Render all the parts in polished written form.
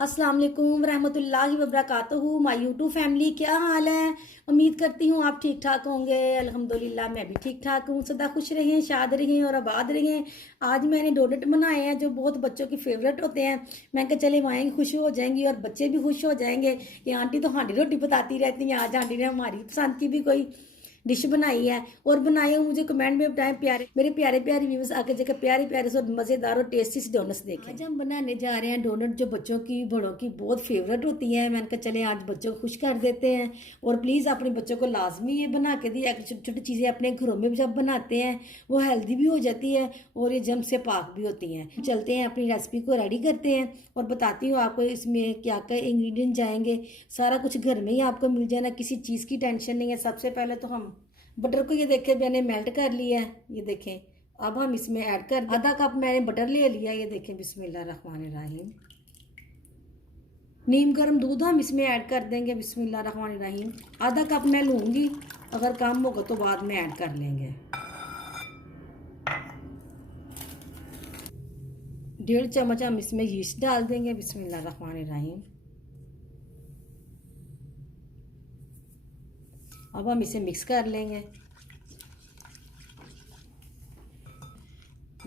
अस्सलाम वालेकुम रहमतुल्लाहि व बरकातहू। माय यूट्यूब फैमिली, क्या हाल है? उम्मीद करती हूँ आप ठीक ठाक होंगे। अल्हम्दुलिल्लाह मैं भी ठीक ठाक हूँ। सदा खुश रहें, शाद रहें और आबाद रहें। आज मैंने डोनट बनाए हैं जो बहुत बच्चों की फेवरेट होते हैं। मैं कहा चले माएँ खुश हो जाएंगी और बच्चे भी खुश हो जाएंगे कि आंटी तो हांडी रोटी बताती रहती हैं, आज आंटी ने हमारी पसंद की भी कोई डिश बनाई है। और बनाए हो मुझे कमेंट में बताएं। प्यारे मेरे प्यारे प्यारे व्यूवर्स, आगे जगह प्यारे प्यारे से मज़ेदार और टेस्टी से डोनट्स देखें। आज हम बनाने जा रहे हैं डोनट जो बच्चों की बड़ों की बहुत फेवरेट होती हैं। मैंने कहा चले आज बच्चों को खुश कर देते हैं। और प्लीज़ अपने बच्चों को लाजमी ये बना के दिया, छोटी छोटी चीज़ें अपने घरों में जब बनाते हैं वो हेल्दी भी हो जाती है और ये जम से पाक भी होती हैं। चलते हैं अपनी रेसिपी को रेडी करते हैं और बताती हूँ आपको इसमें क्या क्या इंग्रेडिएंट जाएंगे। सारा कुछ घर में ही आपको मिल जाना, किसी चीज़ की टेंशन नहीं है। सबसे पहले तो हम बटर को ये देखें मैंने मेल्ट कर लिया है, ये देखें। अब हम इसमें ऐड कर आधा कप मैंने बटर ले लिया, ये देखें। बिस्मिल्लाहिर्रहमानिर्रहीम। नीम गर्म दूध हम इसमें ऐड कर देंगे। बिस्मिल्लाहिर्रहमानिर्रहीम। आधा कप मैं लूँगी, अगर कम होगा तो बाद में ऐड कर लेंगे। 1.5 चम्मच हम इसमें यीस्ट डाल देंगे। बिस्मिल्लाहिर्रहमानिर्रहीम। अब हम इसे मिक्स कर लेंगे।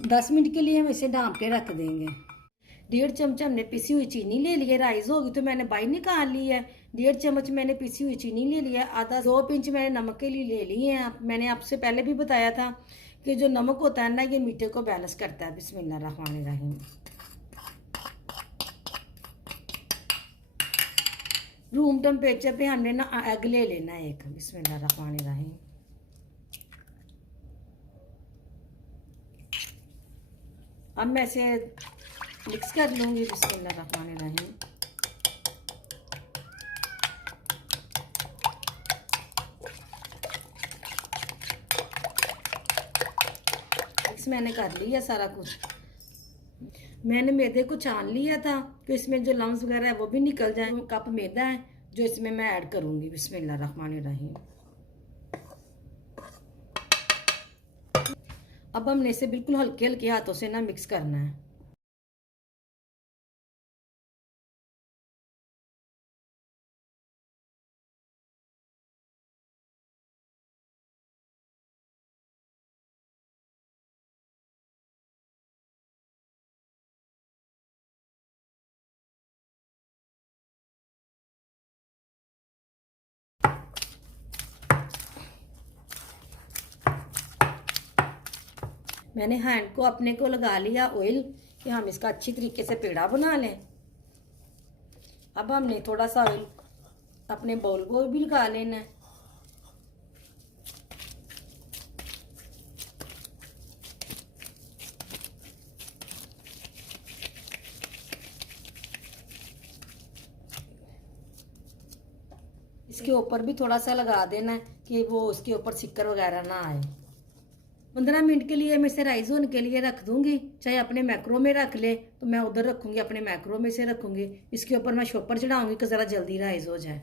10 मिनट के लिए हम इसे ढाँप के रख देंगे। 1.5 चम्मच हमने पिसी हुई चीनी ले ली है। राइस होगी तो मैंने बाई निकाल ली है। 1.5 चम्मच मैंने पिसी हुई चीनी ले लिया। आधा 2 पिंच मैंने नमक के लिए ले लिए हैं। मैंने आपसे पहले भी बताया था कि जो नमक होता है ना, ये मीठे को बैलेंस करता है। बिस्मिल्लाहिर्रहमानिर्रहीम। रूम टेम्परेचर पे हमने ना एग ले लेना है एक। बिस्मिल्लाहिर्रहमानिर्रहीम। अब मैं इसे मिक्स कर लूँगी। बिस्मिल्लाहिर्रहमानिर्रहीम। मिक्स मैंने कर लिया सारा कुछ। मैंने मैदे को छान लिया था कि इसमें जो लम्स वगैरह है वो भी निकल जाए। कप मैदा है जो इसमें मैं ऐड करूँगी। बिस्मिल्लाहिर्रहमानिर्रहीम। अब हमने इसे बिल्कुल हल्के हल्के हाथों से ना मिक्स करना है। मैंने हैंड को अपने को लगा लिया ऑयल कि हम इसका अच्छी तरीके से पेड़ा बना लें। अब हमने थोड़ा सा ऑयल अपने बाउल को भी लगा लेना है। इसके ऊपर भी थोड़ा सा लगा देना है कि वो उसके ऊपर सिक्कर वगैरह ना आए। 15 मिनट के लिए मैं इसे राइस होने के लिए रख दूंगी। चाहे अपने मैक्रो में रख ले तो मैं उधर रखूंगी, अपने मैक्रो में से रखूंगी। इसके ऊपर मैं शॉपर चढ़ाऊंगी कि ज़रा जल्दी राइस हो जाए।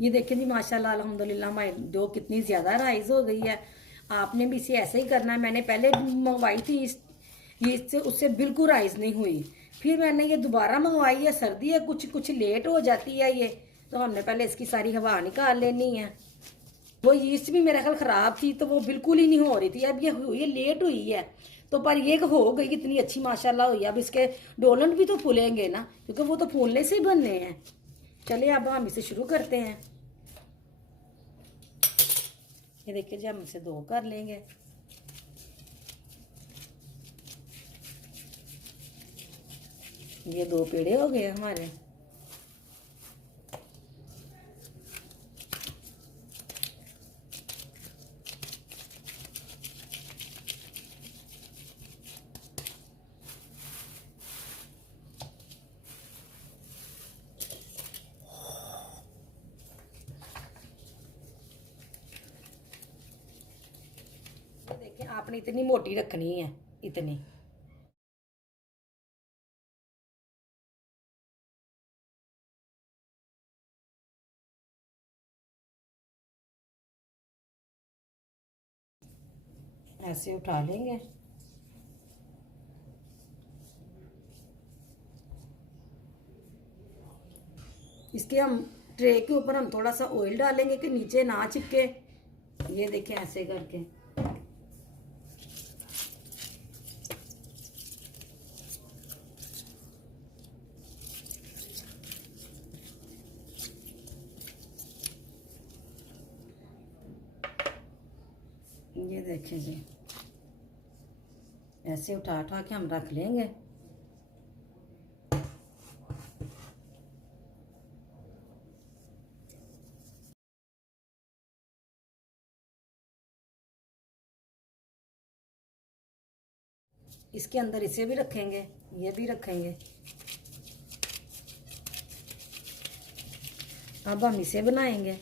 ये देखें जी, माशाल्लाह अल्हम्दुलिल्लाह हमारी डो कितनी ज़्यादा राइस हो गई है। आपने भी इसे ऐसे ही करना है। मैंने पहले मंगवाई थी ये इससे उससे बिल्कुल राइस नहीं हुई। फिर मैंने ये दोबारा मंगवाई है। सर्दी है, कुछ कुछ लेट हो जाती है ये, तो हमने पहले इसकी सारी हवा निकाल लेनी है। वो यीस्ट भी मेरा ख्याल ख़राब थी तो वो बिल्कुल ही नहीं हो रही थी। अब ये हुई है, लेट हुई है तो, पर ये हो गई इतनी अच्छी माशाल्लाह हुई। अब इसके डोनट भी तो फूलेंगे ना, क्योंकि वो तो फूलने से ही बनने हैं। चलिए अब हम इसे शुरू करते हैं। ये देखिए जी, हम इसे 2 कर लेंगे। ये 2 पेड़े हो गए हमारे। ये देखिए, आपने इतनी मोटी रखनी है, इतनी। ऐसे उठा लेंगे। इसके हम ट्रे के ऊपर हम थोड़ा सा ऑयल डालेंगे कि नीचे ना चिपके। ये देखें ऐसे करके। ये देखें जी, ऐसे उठा उठा के हम रख लेंगे। इसके अंदर इसे भी रखेंगे, ये भी रखेंगे। अब हम इसे बनाएंगे।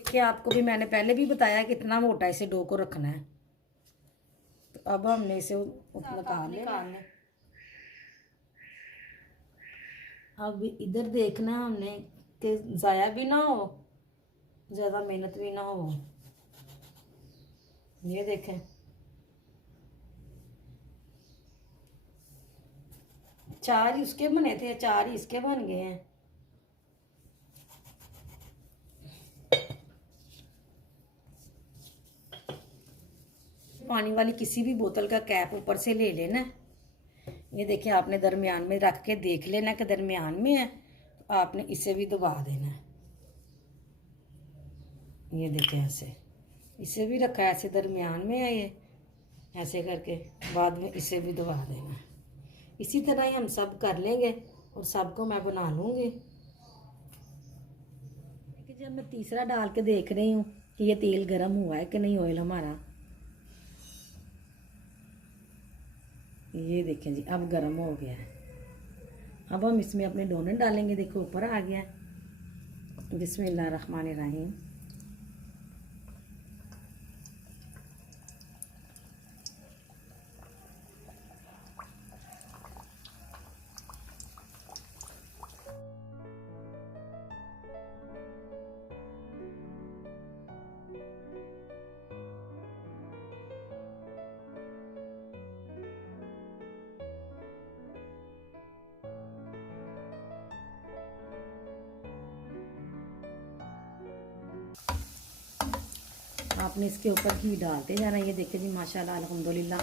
देखिए, आपको भी मैंने पहले भी बताया कितना मोटा इसे डो को रखना है। तो अब हमने इसे निकाल लेना। अब इधर देखना हमने कि ज़ाया भी ना हो, ज़्यादा मेहनत भी ना हो। ये देखें, चार ही उसके बने थे, चार ही इसके बन गए हैं। पानी वाली किसी भी बोतल का कैप ऊपर से ले लेना। ये देखिए, आपने दरमियान में रख के देख लेना कि दरमियान में है, तो आपने इसे भी दबा देना है। ये देखिए, ऐसे इसे भी रखा है, ऐसे दरमियान में है ये, ऐसे करके बाद में इसे भी दबा देना है। इसी तरह ही हम सब कर लेंगे और सबको मैं बना लूँगी। जब मैं तीसरा डाल के देख रही हूँ कि ये तेल गर्म हुआ है कि नहीं, ऑयल हमारा। ये देखें जी, अब गर्म हो गया है। अब हम इसमें अपने डोनट डालेंगे। देखो ऊपर आ गया है। बिस्मिल्लाहिर्रहमानिर्रहीम। आपने इसके ऊपर घी डालते जाना। ये देखिए जी, माशाल्लाह अल्हम्दुलिल्लाह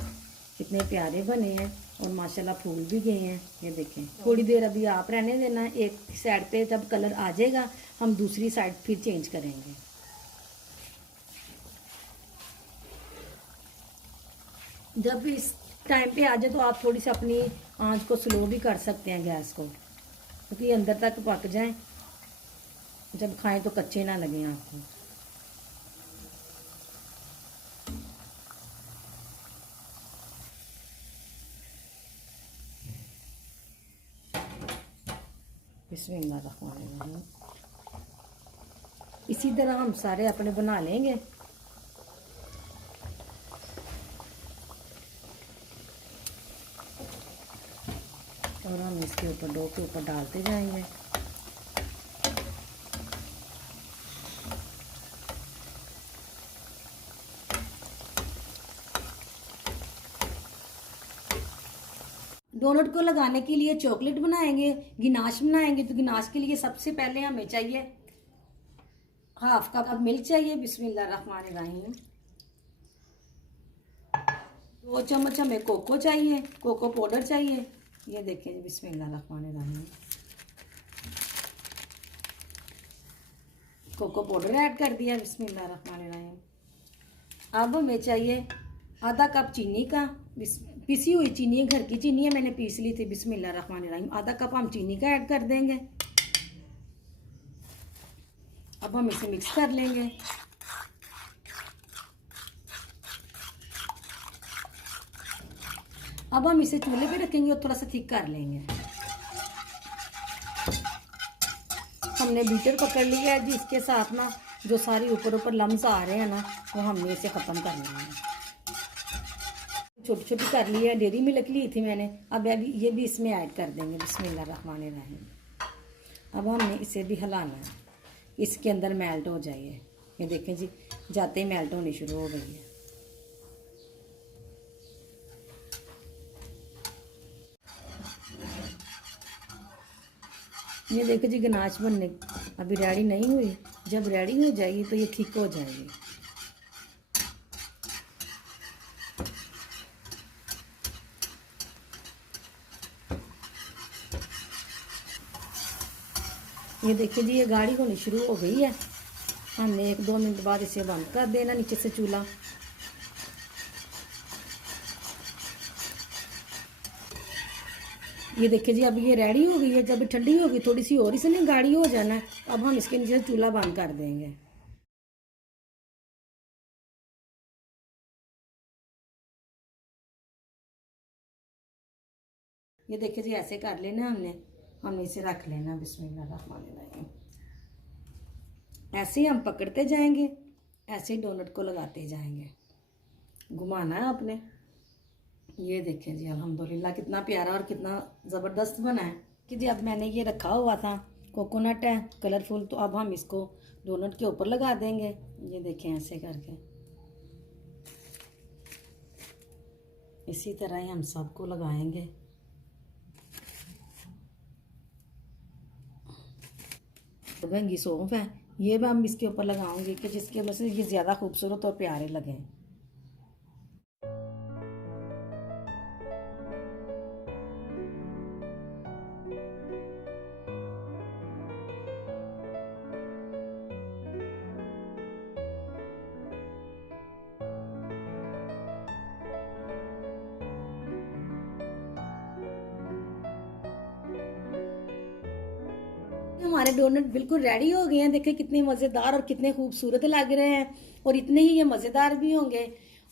कितने प्यारे बने हैं और माशाल्लाह फूल भी गए हैं। ये देखें, थोड़ी देर अभी आप रहने देना। एक साइड पे जब कलर आ जाएगा हम दूसरी साइड फिर चेंज करेंगे। जब इस टाइम पे आ जाए तो आप थोड़ी सी अपनी आंच को स्लो भी कर सकते हैं गैस को, क्योंकि अंदर तक पक जाए, जब खाएं तो कच्चे ना लगें आपको। बिस्मिल्लाहिर्रहमानिर्रहीम। इसी तरह हम सारे अपने बना लेंगे। और हम इसके ऊपर डो के ऊपर डालते जाएंगे। डोनट को लगाने के लिए चॉकलेट बनाएंगे, गिनाश बनाएंगे। तो गिनाश के लिए सबसे पहले हमें चाहिए हाफ कप मिल्क चाहिए। बिस्मिल्लाहिर्रहमानिर्रहीम। 2 चम्मच हमें कोको चाहिए, कोको पाउडर चाहिए। ये देखें, बिस्मिल्लाहिर्रहमानिर्रहीम। कोको पाउडर ऐड कर दिया। बिस्मिल्लाहिर्रहमानिर्रहीम। अब हमें चाहिए आधा कप चीनी का, पिसी हुई चीनी है, घर की चीनी है, मैंने पीस ली थी। बिस्मिल्लाहिर्रहमानिर्रहीम। आधा कप हम चीनी का ऐड कर देंगे। अब हम इसे मिक्स कर लेंगे। अब हम इसे चूल्हे पे रखेंगे और थोड़ा सा थिक कर लेंगे। हमने बीटर पकड़ लिया है जी, इसके साथ ना जो सारी ऊपर ऊपर लम्स आ रहे हैं ना, वो हमने इसे ख़त्म करना है। छोटी छोटी कर ली है, डेयरी मिल्क ली थी मैंने। अब ये भी इसमें ऐड कर देंगे। बिस्मिल्लाहिर्रहमानिर्रहीम। अब हमने इसे भी हिलाना है, इसके अंदर मेल्ट हो जाइए। ये देखें जी, जाते ही मेल्ट होनी शुरू हो गई है। ये देखो जी, गनाश बनने अभी रेडी नहीं हुई। जब रेडी हो जाएगी तो ये थिक हो जाएगी। ये देखिए जी, ये गाढ़ी होनी शुरू हो गई है। हमने 1-2 मिनट बाद इसे बंद कर देना नीचे से चूल्हा। ये देखिए जी, अब ये रेडी हो गई है। जब ठंडी होगी थोड़ी सी और इसने गाढ़ी हो जाना है। अब हम इसके नीचे से चूल्हा बंद कर देंगे। ये देखिए जी, ऐसे कर लेना हमने इसे रख लेना। बिस्मिल्लाहिर्रहमानिर्रहीम। ऐसे ही हम पकड़ते जाएंगे, ऐसे ही डोनट को लगाते जाएंगे। घुमाना है आपने। ये देखिए जी, अल्हम्दुलिल्लाह कितना प्यारा और कितना ज़बरदस्त बना है कि जी। अब मैंने ये रखा हुआ था, कोकोनट है कलरफुल, तो अब हम इसको डोनट के ऊपर लगा देंगे। ये देखें, ऐसे करके इसी तरह ही हम सबको लगाएंगे। महंगी सौंफ है, ये भी हम इसके ऊपर लगाऊंगी कि जिसकी वजह से ये ज़्यादा खूबसूरत और प्यारे लगें। हमारे डोनट बिल्कुल रेडी हो गए हैं। देखिए कितने मज़ेदार और कितने खूबसूरत लग रहे हैं, और इतने ही ये मज़ेदार भी होंगे।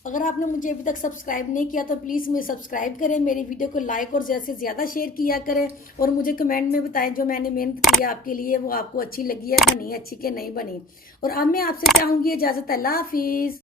अगर आपने मुझे अभी तक सब्सक्राइब नहीं किया तो प्लीज़ मुझे सब्सक्राइब करें, मेरी वीडियो को लाइक और ज़्यादा से ज़्यादा शेयर किया करें, और मुझे कमेंट में बताएं जो मैंने मेहनत की है आपके लिए वो आपको अच्छी लगी है, बनी अच्छी कि नहीं बनी। और अब मैं आपसे चाहूँगी इजाज़त। अल्लाह हाफिज़।